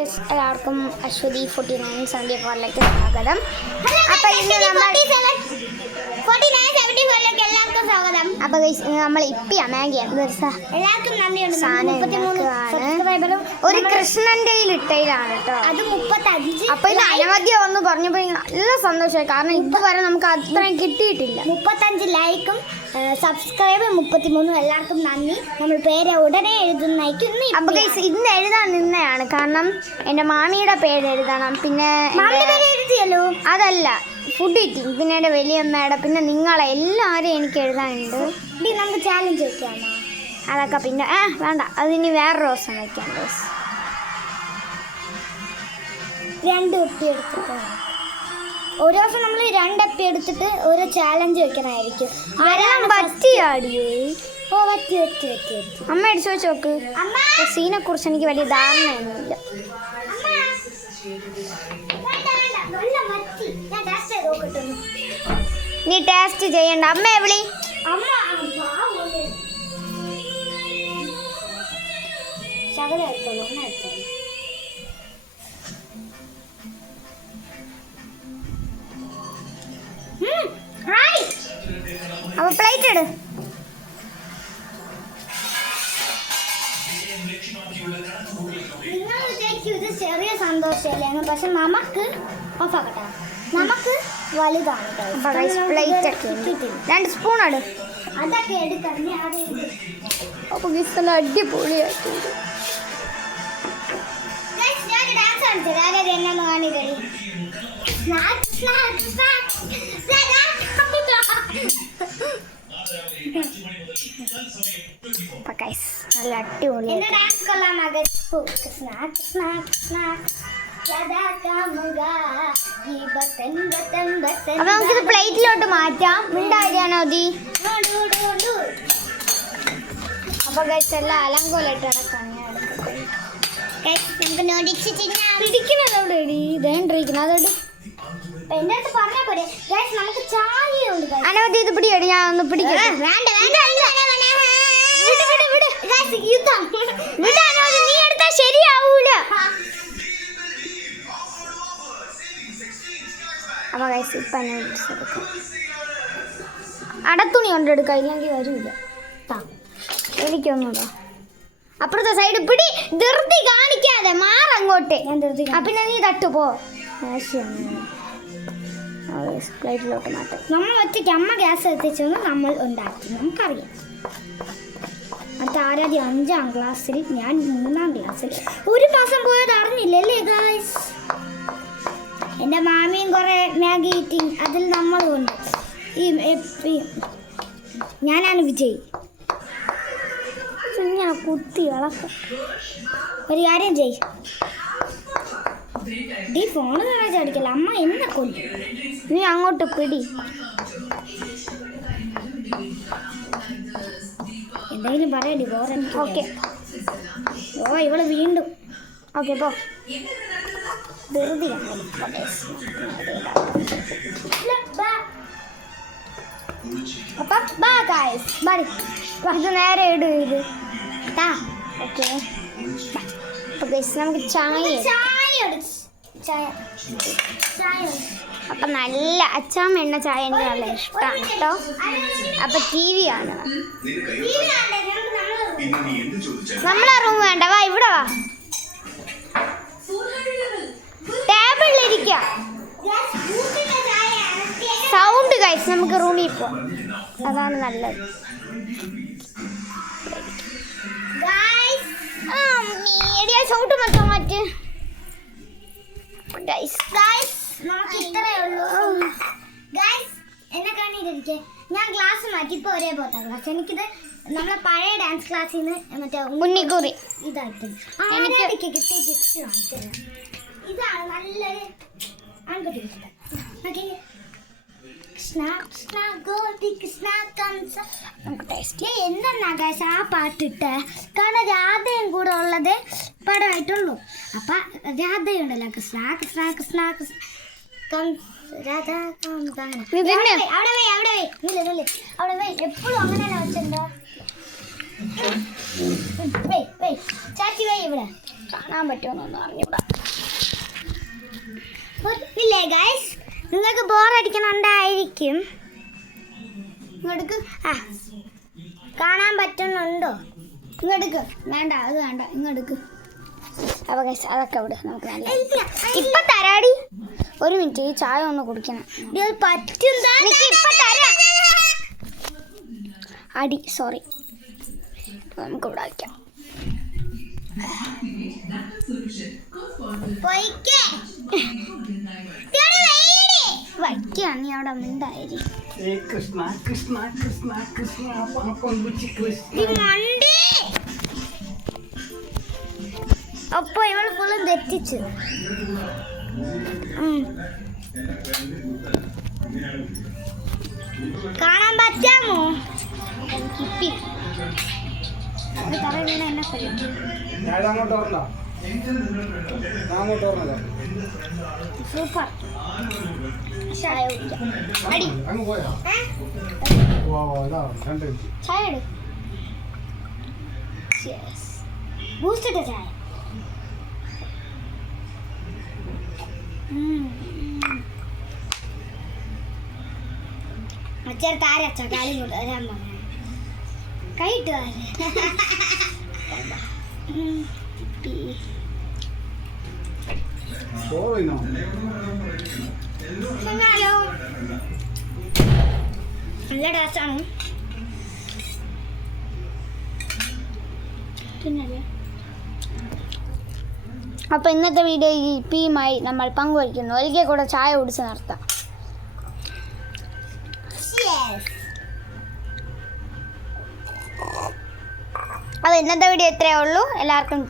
എല്ലാവർക്കും അശ്വതി 4974 സ്വാഗതം. അപ്പോൾ ഇന്ന് നമ്മൾ എല്ലാവർക്കും നന്ദിയുണ്ട്. ഒരു കൃഷ്ണന്റെ ഇട്ടയിലാണ് കേട്ടോ, അത് 35. അപ്പൊ ഇത് അനവധ്യം ഒന്ന് പറഞ്ഞപ്പോൾ നല്ല സന്തോഷമായി, കാരണം ഇതുവരെ നമുക്ക് അത്രയും കിട്ടിയിട്ടില്ല. 35 ലൈക്കും സബ്സ്ക്രൈബ് 33. എല്ലാവർക്കും നന്ദി. നമ്മൾ പേര് ഉടനെ എഴുതുന്നതായിരിക്കും. അപ്പോൾ ഇന്ന് എഴുതാൻ നിന്നയാണ്, കാരണം എൻ്റെ മാമിയുടെ പേര് എഴുതണം. പിന്നെ എഴുതിയല്ലോ, അതല്ല ഫുഡ് ഈറ്റിംഗ്, പിന്നെ എൻ്റെ വലിയമ്മയുടെ, പിന്നെ നിങ്ങളെ എല്ലാവരും എനിക്ക് എഴുതാനുണ്ട്. ഇനി നമുക്ക് ചാലഞ്ച് വയ്ക്കാമോ? അതൊക്കെ പിന്നെ വേണ്ട, അതിന് വേറൊരു ദിവസം വയ്ക്കാം. 2 എപ്പി എടുത്തിട്ട് ഒരു ദിവസം നമ്മൾ 2 എപ്പി എടുത്തിട്ട് ഓരോ ചാലഞ്ച് വെക്കണമായിരിക്കും. പറ്റിയാടിയേ? ഓ പറ്റി. അമ്മ അടിച്ചു വെച്ച് നോക്ക്. സീനെ കുറിച്ച് എനിക്ക് വലിയ ധാരണയൊന്നുമില്ല. നീ ടേസ്റ്റ് ചെയ്യണ്ട, അമ്മയെ വിളി. ശകലം എടുത്തോളൂ, ഒന്ന് എടുത്തോളൂ. അപ്പൊ പ്ലേറ്റ് ഇട്. നിങ്ങൾ വിചാരിക്കും ഇത് ചെറിയ സന്തോഷമല്ലേ, പക്ഷെ നമുക്ക് ഓഫാക്കട്ടെ, നമുക്ക് വലുതാണ്. പ്ലേറ്റ് ഒക്കെ 2 സ്പൂൺ ഇട്. അതൊക്കെ എടുക്കണേ. അപ്പൊ നല്ല അടിപൊളിയായിട്ടുണ്ട്. എന്നൊന്ന് കാണിക്കടി. നല്ല അടിപൊളി. അപ്പൊ നമുക്കിത് പ്ലേറ്റിലോട്ട് മാറ്റാം. മിണ്ടായിരിക്കാനോ മതി. അപ്പൊ ഗൈസ് എല്ലാം അലങ്കോലായിട്ട് കിടക്കാണ്. അനവധി ഇത് പിടിയടി, ഞാൻ ഒന്ന് പിടിക്കട്ടെ. നീ എടുത്താ ശരിയാവൂല. അപ്പൊ ഗൈസ് ഇപ്പൊ അടത്തുണി കൊണ്ടെടുക്കാം, ഇല്ലെങ്കിൽ വരൂല. എനിക്കൊന്നുമില്ല. അപ്പുറത്തെ സൈഡ് പിടി. ധൃതി കാണിക്കാതെ മാറങ്ങോട്ട്. ഞാൻ ധൃതി. പിന്നെ നീ തട്ടുപോ. പ്ലേറ്റിലോട്ട് മാറ്റാം. നമ്മൾ ഒറ്റയ്ക്ക് അമ്മ ഗ്യാസ് എത്തിച്ചൊന്ന് നമ്മൾ ഉണ്ടാക്കി, നമുക്കറിയാം. അത് ആരാധ്യ 5ാം ക്ലാസ്സിൽ, ഞാൻ 3ാം ക്ലാസ്സിൽ. 1 മാസം പോയത് അറിഞ്ഞില്ലല്ലേ ഗായ്സ്. എൻ്റെ മാമിയും കുറേ മാഗി ഈറ്റിംഗ്, അതിൽ നമ്മളുണ്ട്. ഞാനാണ് വിജയ്. ഞാൻ കുത്തി വളക്കാം. ഒരു കാര്യം ചെയ്, ഈ ഫോണ് നിറച്ച് അടിക്കല്ല, അമ്മ എന്നെ കൊല്ലും. നീ അങ്ങോട്ട് പിടി. എന്തെങ്കിലും പറയടി. ഓക്കെ. ഓ ഇവള് വീണ്ടും. ഓക്കെ പോ. ഇത് നേരെ ഇടൂ ഇത്. ഓക്കെ. നമുക്ക് ചായ. അപ്പം നല്ല അച്ചാമ്മ എണ്ണ ചായ എനിക്ക് നല്ല ഇഷ്ടമാണ് കേട്ടോ. അപ്പം TV ആണ്. നമ്മളെ റൂം വേണ്ട, വാ ഇവിടെ വാ. ടേബിളിലിരിക്കാം. സൗണ്ട് ഗൈസ്, നമുക്ക് റൂമിൽ പോവാം, അതാണ് നല്ലത്. സൗണ്ട് മൊത്തം മാറ്റ്. നമുക്ക് ഇത്രയേ ഉള്ളൂ ഗൈസ്. എന്നെ കാണിയിരിക്കെ ഞാൻ ക്ലാസ് മാറ്റി, ഇപ്പോൾ ഒരേ പോലത്തെ ക്ലാസ്. എനിക്കിത് നമ്മളെ പഴയ ഡാൻസ് ക്ലാസ്സിൽ നിന്ന് മറ്റേ ഉണ്ണിക്കുറി ഇതായിട്ടുണ്ട്. എനിക്ക് കിട്ടിയ ഗിഫ്റ്റ് കാണിച്ചത് ഇതാണ്. നല്ലൊരു ആൺകുട്ടി. എന്തെന്നാ ഗൈസ് ആ പാട്ടിട്ട്, കാരണം രാധയും കൂടെ ഉള്ളത് പടമായിട്ടുള്ളൂ. അപ്പൊ രാധയുണ്ടല്ലോ, കൃഷ്ണ കൃഷ്ണ കൃഷ്ണ കൃഷ്ണ അവിടെ എപ്പോഴും അങ്ങനെ വെച്ചിട്ടുണ്ടോ? ചാച്ചി വേ ഇവിടെ കാണാൻ പറ്റുമെന്നൊന്നും അറിഞ്ഞൂടാ. ഇല്ലേ ഗൈസ്, നിങ്ങൾക്ക് ബോറടിക്കണുണ്ടായിരിക്കും. ഇങ്ങോട്ട് കാണാൻ പറ്റുന്നുണ്ടോ? ഇങ്ങോട്ട് വേണ്ട, അത് വേണ്ട, ഇങ്ങോട്ട്. അപ്പോൾ ഗൈസ് അതൊക്കെ ഇവിടെ നമുക്ക് നല്ല ഇപ്പം തരാടി. ഒരു മിനിറ്റ്, ഈ ചായ ഒന്ന് കുടിക്കണം. ഇപ്പം തരാം അടി. സോറി, നമുക്ക് ഇവിടെ വയ്ക്കാം. വയ്ക്കുക, നീ അവിടെ ഉണ്ടായി. അപ്പൊ ഇവള് ഫുള്ളും തെറ്റിച്ച്. കാണാൻ പറ്റാമോ? കിട്ടി തറവീണ എന്നെ കൊല്ലും. സൂപ്പർ ചായ അടി. ചായ എടു. ബൂസ്റ്റ് ഇട്ട ചായ. ചേർത്ത് ആരച്ച കാലി കൊണ്ട് വരാൻ പറഞ്ഞ കൈയിട്ട് നല്ല ടേസ്റ്റാണ്. അപ്പോൾ ഇന്നത്തെ വീഡിയോ ഈ ഇപ്പിയുമായി നമ്മൾ പങ്കുവയ്ക്കുന്നു. ഒരിക്കൽ കൂടെ ചായ കുടിച്ച് നിർത്താം. അപ്പോൾ ഇന്നത്തെ വീഡിയോ ഇത്രയേ ഉള്ളൂ. എല്ലാവർക്കും